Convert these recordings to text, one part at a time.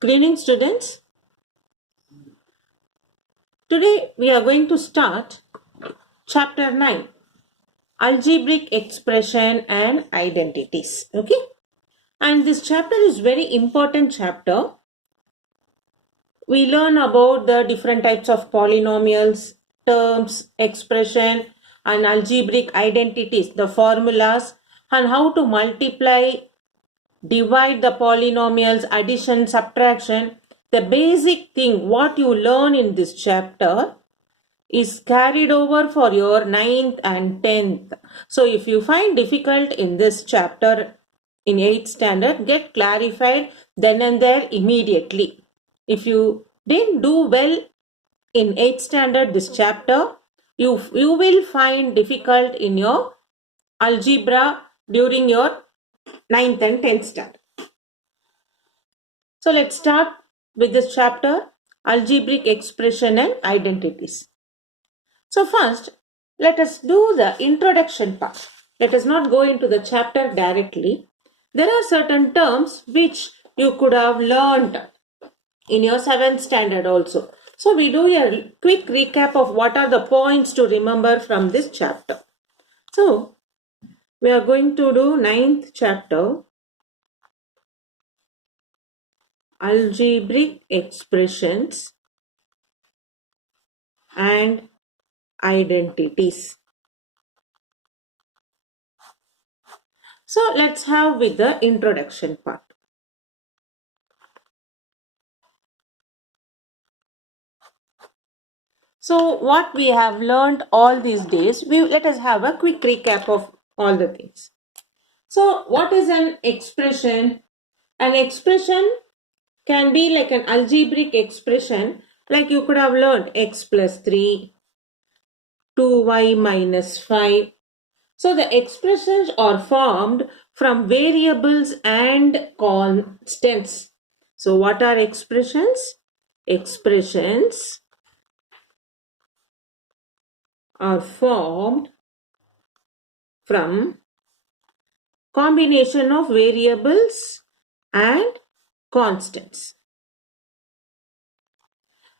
Good evening, students. Today we are going to start chapter 9, Algebraic Expression and Identities. Okay, and this chapter is very important chapter. We learn about the different types of polynomials, terms, expression, and algebraic identities, the formulas, and how to multiply, divide the polynomials, addition, subtraction. The basic thing what you learn in this chapter is carried over for your 9th and 10th. So if you find difficult in this chapter in 8th standard, get clarified then and there immediately. If you didn't do well in 8th standard this chapter, you will find difficult in your algebra during your 9th and 10th standard. So let's start with this chapter, Algebraic Expression and Identities. So first, let us do the introduction part. Let us not go into the chapter directly. There are certain terms which you could have learned in your 7th standard also. So we do a quick recap of what are the points to remember from this chapter. So we are going to do 9th chapter, Algebraic Expressions and Identities. So let's have with the introduction part. So what we have learned all these days, let us have a quick recap of all the things. So what is an expression? An expression can be like an algebraic expression, like you could have learned x plus 3, 2y minus 5. So the expressions are formed from variables and constants. So what are expressions? Expressions are formed from combination of variables and constants.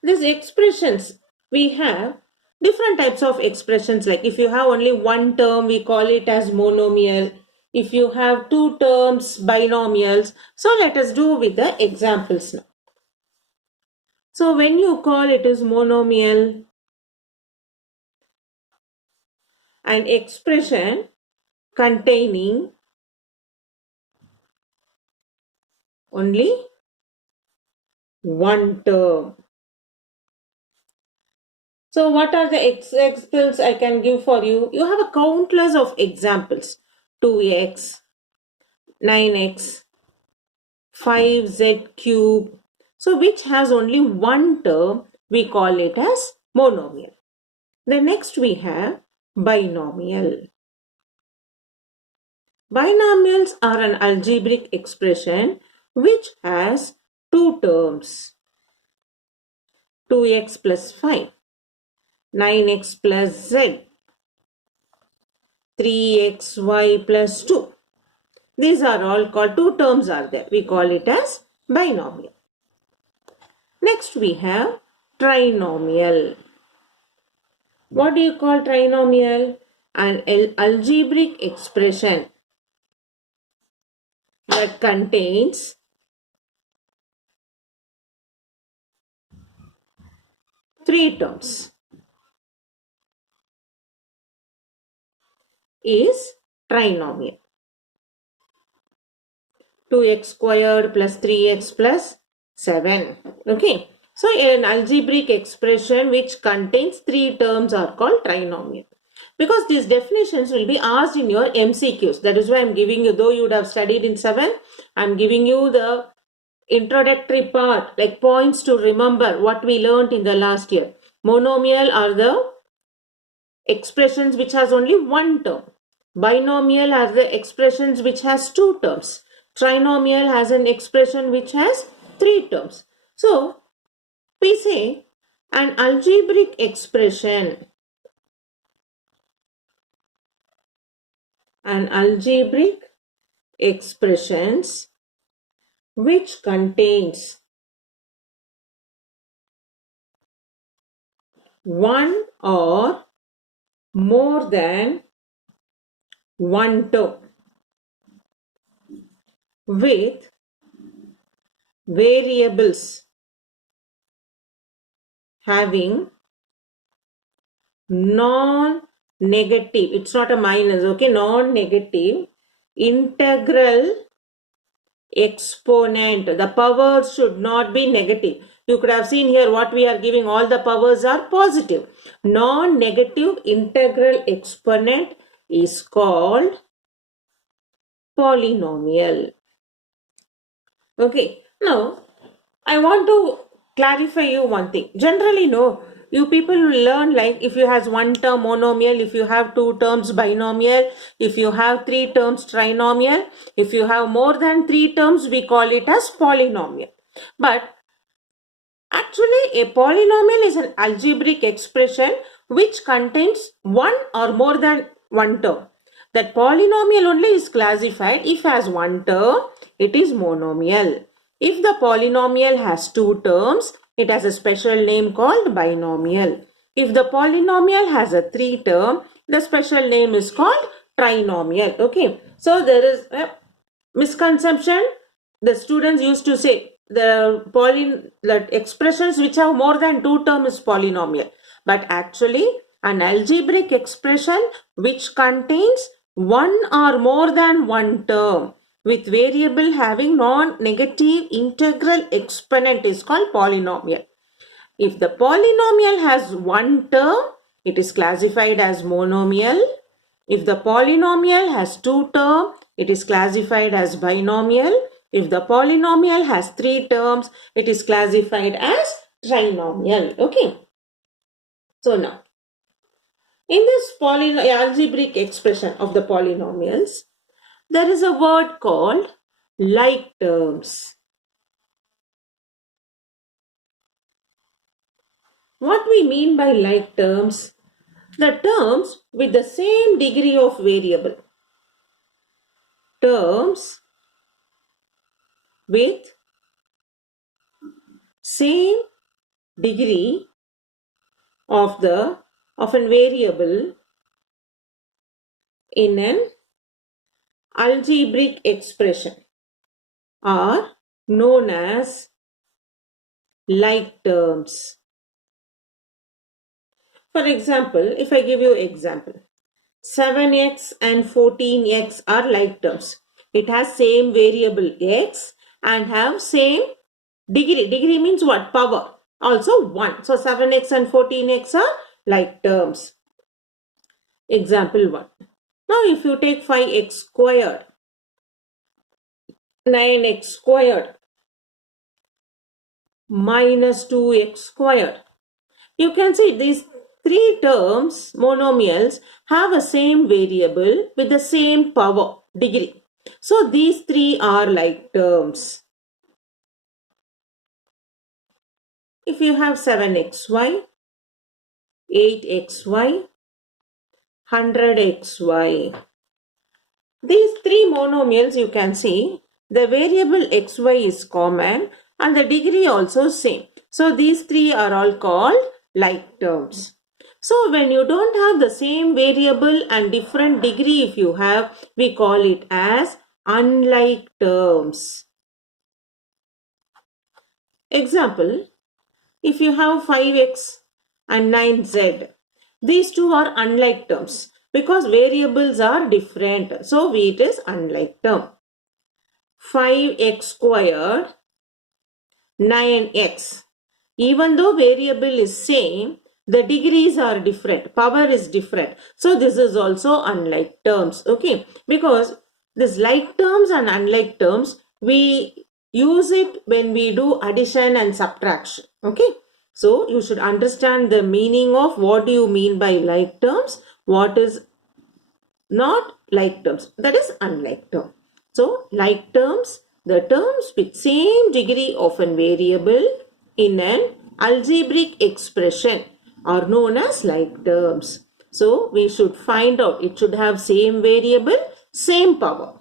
These expressions, we have different types of expressions, like if you have only one term, we call it as monomial. If you have two terms, binomials. So let us do with the examples now. So when you call it is monomial, an expression containing only one term. So what are the examples I can give for you? You have a countless of examples. 2x, 9x, 5z cube. So which has only one term, we call it as monomial. The next we have binomial. Binomials are an algebraic expression which has two terms. 2x plus 5. 9x plus z, 3xy plus 2. These are all called, two terms are there. We call it as binomial. Next we have trinomial. What do you call trinomial? An algebraic expression that contains three terms is trinomial. 2x squared plus 3x plus 7. Okay. So an algebraic expression which contains three terms are called trinomial. Because these definitions will be asked in your MCQs. That is why I am giving you, though you would have studied in 7, I am giving you the introductory part, like points to remember what we learned in the last year. Monomial are the expressions which has only one term. Binomial are the expressions which has two terms. Trinomial has an expression which has three terms. So, we say an algebraic expression. An algebraic expressions which contains one or more than one term with variables having non-negative, it's not a minus, okay, non-negative integral exponent. The powers should not be negative. You could have seen here what we are giving, all the powers are positive. Non-negative integral exponent is called polynomial. Okay, now I want to clarify you one thing. Generally, no, you people will learn like if you has one term monomial, if you have two terms binomial, if you have three terms trinomial, if you have more than three terms, we call it as polynomial. But actually, a polynomial is an algebraic expression which contains one or more than one term. That polynomial only is classified if has one term, it is monomial. If the polynomial has two terms, it has a special name called binomial. If the polynomial has a three term, the special name is called trinomial. Okay, so there is a misconception. The students used to say the expressions which have more than two terms is polynomial, but actually an algebraic expression which contains one or more than one term with variable having non-negative integral exponent is called polynomial. If the polynomial has one term, it is classified as monomial. If the polynomial has two terms, it is classified as binomial. If the polynomial has three terms, it is classified as trinomial. Okay. So now, in this algebraic expression of the polynomials, there is a word called like terms. What we mean by like terms? The terms with the same degree of variable. Terms with same degree of a variable in an algebraic expression are known as like terms. For example, if I give you example, 7x and 14x are like terms. It has same variable x and have same degree. Degree means what? Power. Also 1. So 7x and 14x are like terms. Example 1. Now if you take 5x squared, 9x squared minus 2x squared, you can see these three terms, monomials, have a same variable with the same power, degree. So these three are like terms. If you have 7xy, 8xy, 100xy, these three monomials, you can see the variable xy is common and the degree also same. So these three are all called like terms. So when you don't have the same variable and different degree if you have, we call it as unlike terms. Example, if you have 5x and 9z, these two are unlike terms because variables are different. So it is unlike term. 5x squared, 9x. Even though variable is same, the degrees are different, power is different. So this is also unlike terms, okay? Because this like terms and unlike terms, we use it when we do addition and subtraction, okay? So you should understand the meaning of what do you mean by like terms, what is not like terms, that is unlike term. So like terms, the terms with same degree of a variable in an algebraic expression are known as like terms. So we should find out, it should have same variable, same power.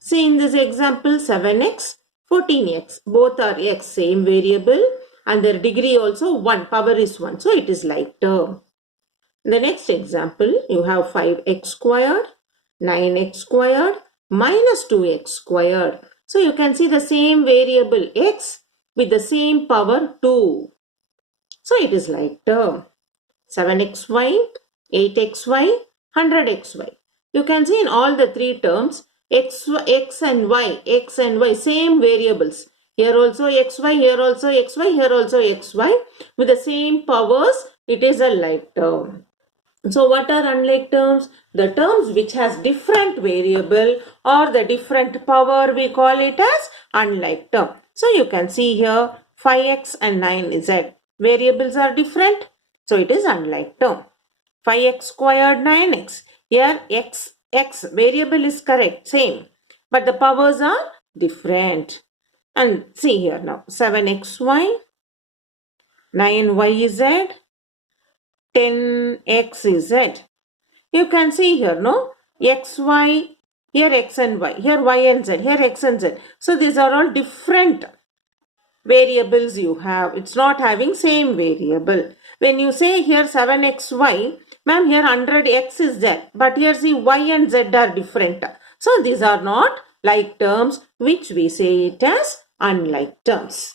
See in this example 7x, 14x, both are x, same variable and their degree also 1, power is 1. So it is like term. The next example, you have 5x squared, 9x squared, minus 2x squared. So you can see the same variable x with the same power 2. So it is like term. 7xy, 8xy, 100xy. You can see in all the three terms, x and y, same variables. Here also xy, here also xy, here also xy. With the same powers, it is a like term. So what are unlike terms? The terms which has different variable or the different power, we call it as unlike term. So you can see here 5x and 9z. Variables are different. So it is unlike term. 5x squared 9x. Here x variable is correct, same. But the powers are different. And see here now 7xy, 9yz, 10xz. You can see here, no? xy, here x and y, here y and z, here x and z. So these are all different variables you have. It's not having same variable. When you say here 7xy, ma'am, here 100x is there. But here see y and z are different. So these are not like terms, which we say it as unlike terms.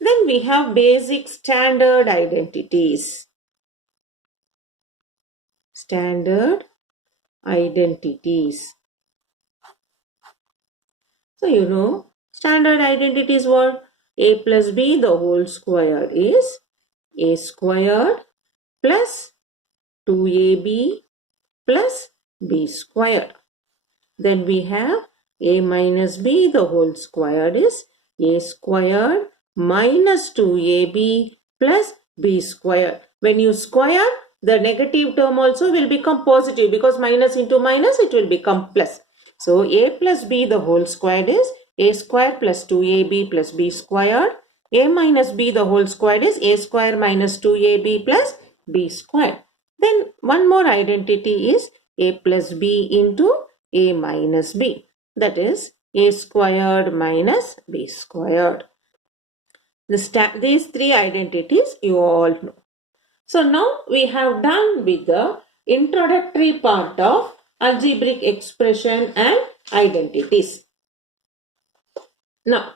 Then we have basic standard identities. Standard identities. So you know, standard identities what? A plus b the whole square is a squared plus 2ab plus b squared. Then we have a minus b the whole squared is a squared minus 2ab plus b squared. When you square, the negative term also will become positive because minus into minus it will become plus. So a plus b the whole squared is a square plus 2ab plus b squared. A minus b the whole squared is a square minus 2ab plus b squared. Then one more identity is a plus b into a minus b. That is a squared minus b squared. These three identities you all know. So now we have done with the introductory part of algebraic expression and identities. Now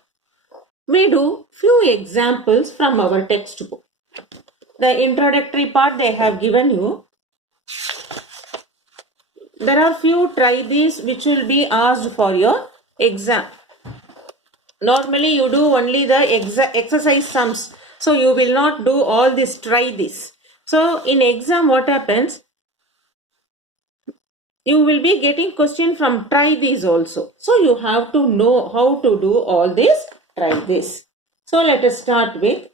we do few examples from our textbook. The introductory part they have given you. There are few try these which will be asked for your exam. Normally you do only the exercise sums. So you will not do all this try this. So in exam what happens? You will be getting question from try these also. So you have to know how to do all this try this. So let us start with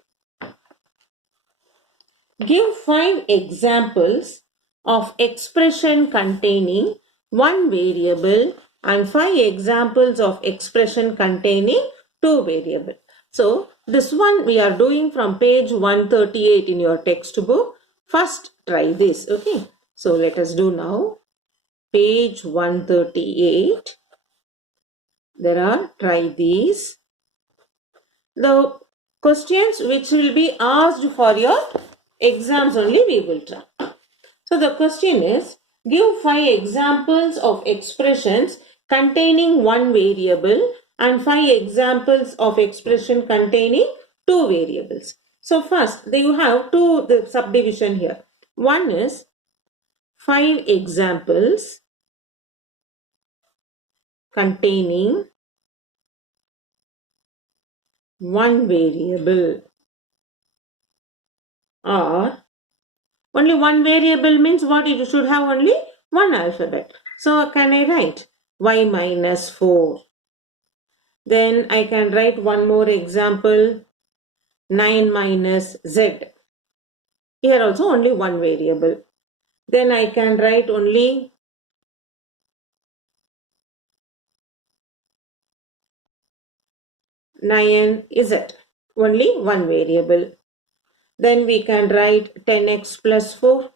give 5 examples of expression containing one variable and 5 examples of expression containing two variables. So this one we are doing from page 138 in your textbook. First try this. Okay. So let us do now. Page 138. There are try these. The questions which will be asked for your exams only we will try. So the question is, give 5 examples of expressions containing one variable and 5 examples of expression containing two variables. So first you have the subdivision here. One is 5 examples containing one variable, or only one variable means what? You should have only one alphabet. So can I write y minus 4? Then I can write one more example, 9 minus z. Here also only one variable. Then I can write only 9z, only one variable. Then we can write 10x plus 4,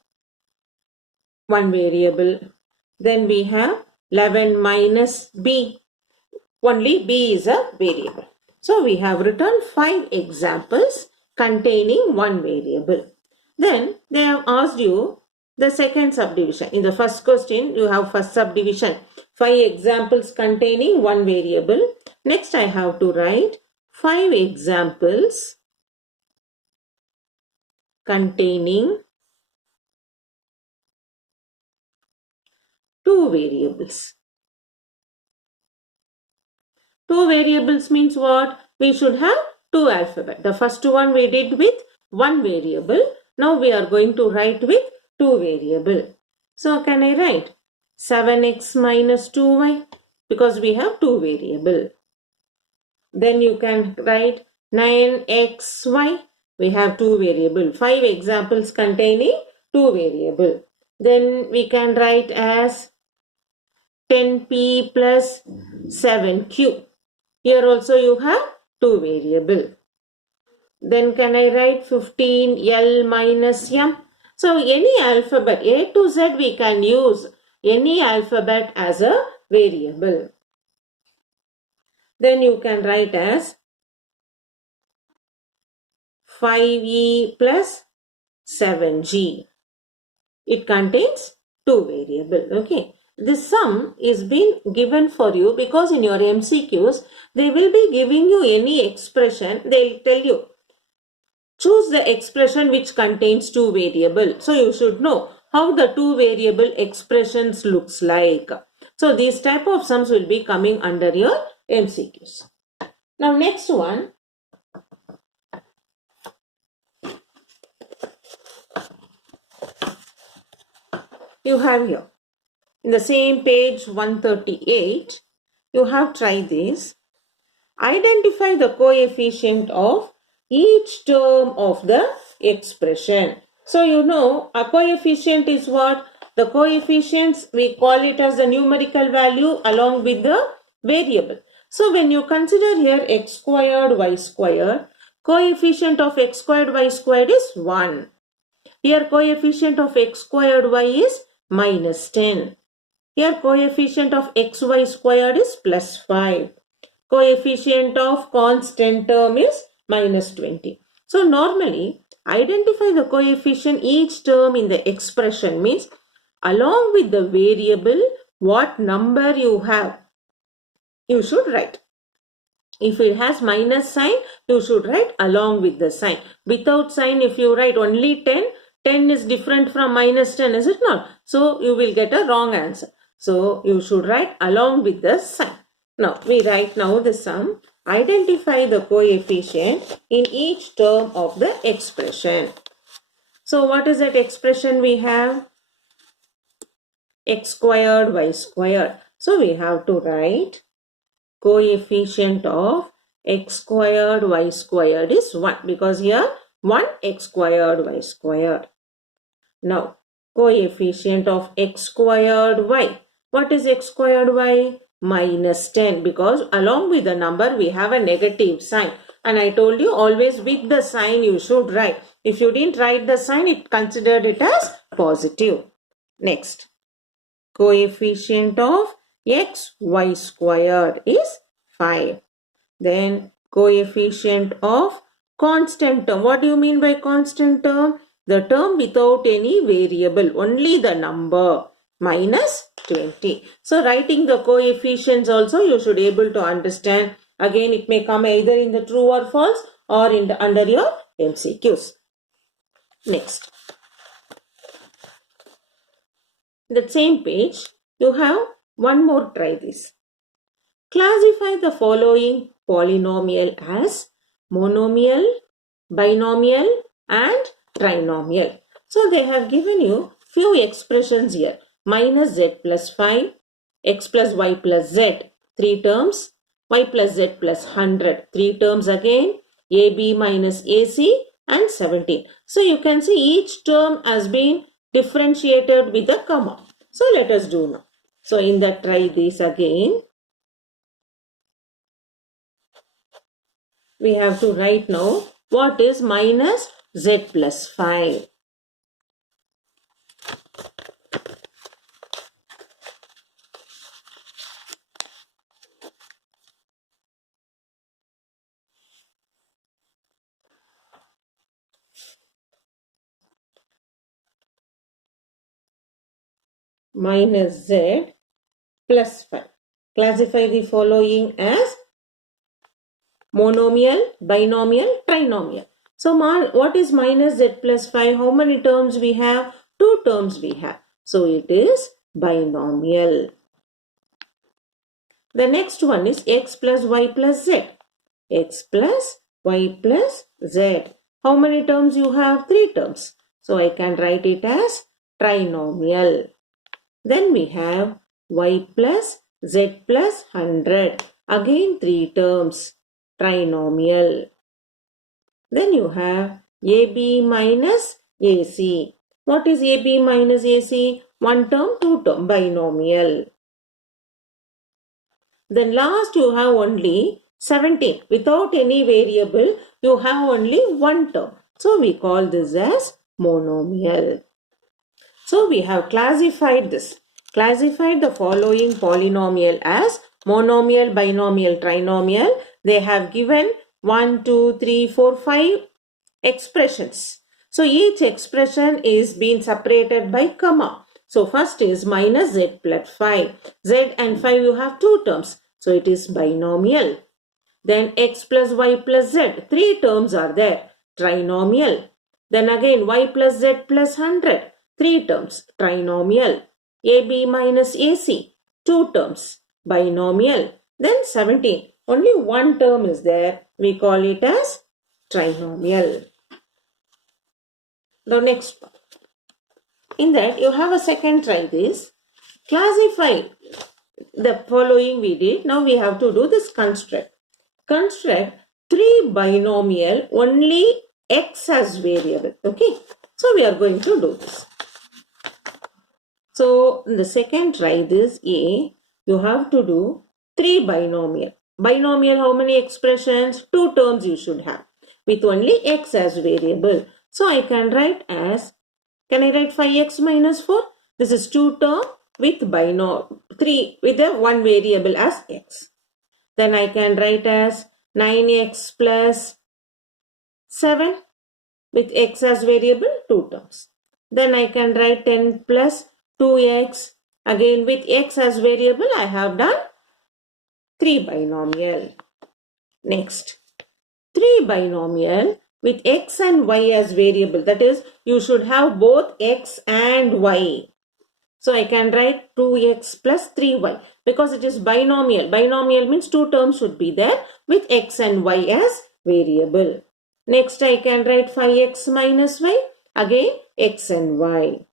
one variable. Then we have 11 minus b, only b is a variable. So we have written 5 examples containing one variable. Then they have asked you the second subdivision. In the first question, you have first subdivision, 5 examples containing one variable. Next, I have to write 5 examples containing two variables. Two variables means what? We should have two alphabet. The first one we did with one variable. Now we are going to write with two variable. So can I write 7x minus 2y? Because we have two variable. Then you can write 9xy. We have two variable. 5 examples containing two variable. Then we can write as 10p plus 7q. Here also you have two variable. Then can I write 15L minus M? So any alphabet A to Z we can use any alphabet as a variable. Then you can write as 5E plus 7G. It contains two variable. Okay. This sum is being given for you because in your MCQs, they will be giving you any expression. They will tell you, choose the expression which contains two variable. So you should know how the two variable expressions looks like. So these type of sums will be coming under your MCQs. Now next one. You have here. In the same page 138, you have tried this. Identify the coefficient of each term of the expression. So you know a coefficient is what? The coefficients we call it as the numerical value along with the variable. So when you consider here x squared y squared, coefficient of x squared y squared is 1. Here coefficient of x squared y is minus 10. Here coefficient of xy squared is plus 5. Coefficient of constant term is minus 20. So normally identify the coefficient each term in the expression means along with the variable what number you have you should write. If it has minus sign, you should write along with the sign. Without sign, if you write only 10, 10 is different from minus 10, is it not? So you will get a wrong answer. So you should write along with the sign. Now we write now the sum. Identify the coefficient in each term of the expression. So what is that expression we have? X squared y squared. So we have to write coefficient of x squared y squared is 1 because here 1 x squared y squared. Now coefficient of x squared y. What is x squared y? Minus 10 because along with the number we have a negative sign. And I told you always with the sign you should write. If you didn't write the sign, it considered it as positive. Next. Coefficient of x y squared is 5. Then coefficient of constant term. What do you mean by constant term? The term without any variable, only the number, minus 20. So writing the coefficients also you should able to understand. Again it may come either in the true or false or in the under your MCQs. Next. The same page, you have one more try this. Classify the following polynomial as monomial, binomial and trinomial. So they have given you few expressions here. Minus z plus 5, x plus y plus z, 3 terms, y plus z plus 100, 3 terms again, ab minus ac and 17. So you can see each term has been differentiated with a comma. So let us do now. So in that try this again. We have to write now what is minus z plus 5. minus z plus 5. Classify the following as monomial, binomial, trinomial. So what is minus z plus 5? How many terms we have? 2 terms we have. So it is binomial. The next one is x plus y plus z. X plus y plus z. How many terms you have? 3 terms. So I can write it as trinomial. Then we have y plus z plus 100. Again 3 terms. Trinomial. Then you have AB minus AC. What is AB minus AC? 1 term, 2 term. Binomial. Then last you have only 17. Without any variable, you have only 1 term. So we call this as monomial. So we have classified this. Classified the following polynomial as monomial, binomial, trinomial. They have given 1, 2, 3, 4, 5 expressions. So each expression is being separated by comma. So first is minus z plus 5. Z and 5 you have 2 terms. So it is binomial. Then x plus y plus z. 3 terms are there. Trinomial. Then again y plus z plus 100. 3 terms. Trinomial. AB minus AC. 2 terms. Binomial. Then 17. Only 1 term is there. We call it as trinomial. The next one. In that you have a second try this. Classify the following we did. Now we have to do this construct. Construct 3 binomial only x as variable. Okay. So we are going to do this. So in the second try this A, you have to do 3 binomial. Binomial how many expressions? 2 terms you should have with only x as variable. So I can write as, can I write 5x minus 4? This is 2 term with 3 with a 1 variable as x. Then I can write as 9x plus 7 with x as variable 2 terms. Then I can write 10 plus 2x. Again with x as variable I have done 3 binomial. Next, 3 binomial with x and y as variable. That is, you should have both x and y. So I can write 2x plus 3y because it is binomial. Binomial means 2 terms should be there with x and y as variable. Next I can write 5x minus y. Again x and y.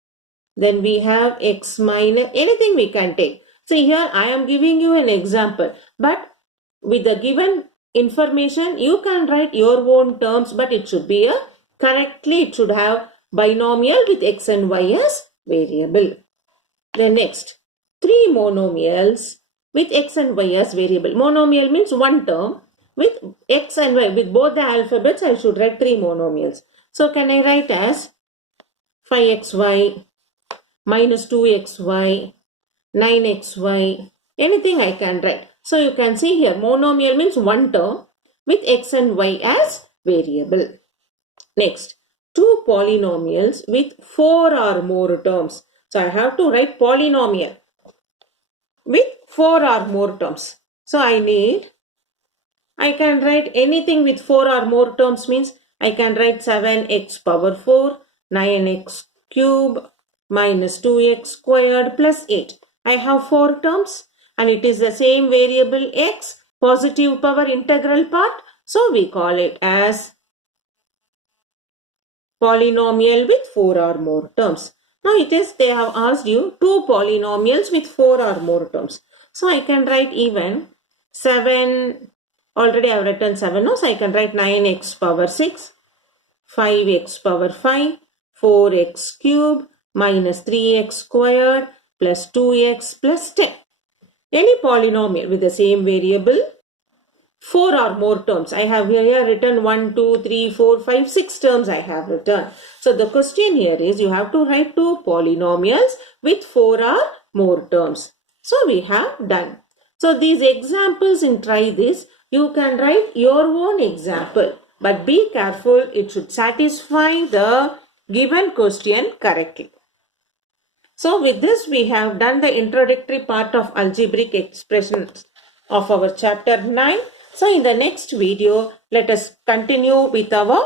Then we have x minus, anything we can take. See here I am giving you an example. But with the given information you can write your own terms, but it should be correctly it should have binomial with x and y as variable. Then next, 3 monomials with x and y as variable. Monomial means 1 term with x and y. With both the alphabets I should write 3 monomials. So can I write as 5xy minus 2xy 9xy, anything I can write. So you can see here monomial means 1 term with x and y as variable. Next, 2 polynomials with 4 or more terms. So I have to write polynomial with 4 or more terms. So I can write anything with 4 or more terms means I can write 7x power 4, 9x cube minus 2x squared plus 8. I have 4 terms and it is the same variable x, positive power integral part. So we call it as polynomial with 4 or more terms. Now it is, they have asked you 2 polynomials with 4 or more terms. So I can write even 7, already I have written 7 now. So I can write 9x power 6, 5x power 5, 4x cube minus 3x squared plus 2x plus 10. Any polynomial with the same variable, 4 or more terms. I have here written 1, 2, 3, 4, 5, 6 terms I have written. So the question here is you have to write 2 polynomials with 4 or more terms. So we have done. So these examples in try this, you can write your own example. But be careful, it should satisfy the given question correctly. So with this, we have done the introductory part of algebraic expressions of our chapter 9. So in the next video, let us continue with our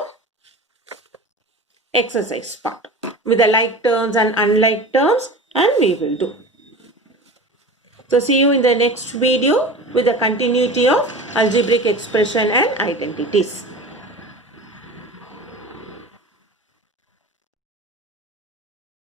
exercise part with the like terms and unlike terms, and we will do. So see you in the next video with the continuity of algebraic expression and identities.